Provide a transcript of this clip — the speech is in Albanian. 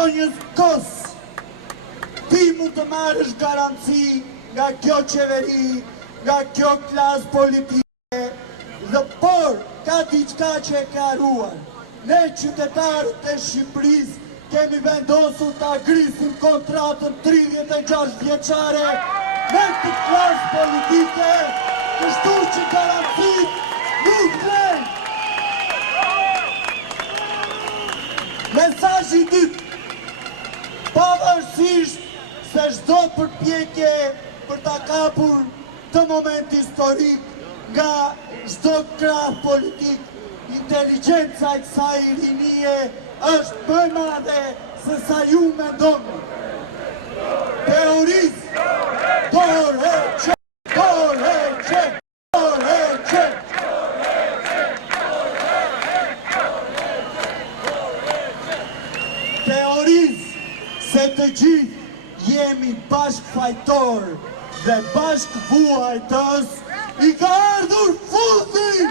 zonjës Kos, ti mund të marrësh garanci nga kjo qeveri, nga kjo klas politike, dhe por ka diçka që e ka ruar. Ne qytetarët e Shqipërisë kemi vendosur të agrisim kontratën 36 vjeçare me këtë klasë politike, kështu që garancit nuk vlen. Mesazhi i dytë, pavarësisht se çdo përpjekje për ta kapur të moment historik nga çdo krah politik, inteligjenca e kësaj rinie është më e madhe se sa ju mendoni. Teorizë, dorëheqje, dorëheqje, dorëheqje. Teorizë se të gjithë jemi bashkëfajtor dhe bashkëvuajtës, i ka ardhur fundi!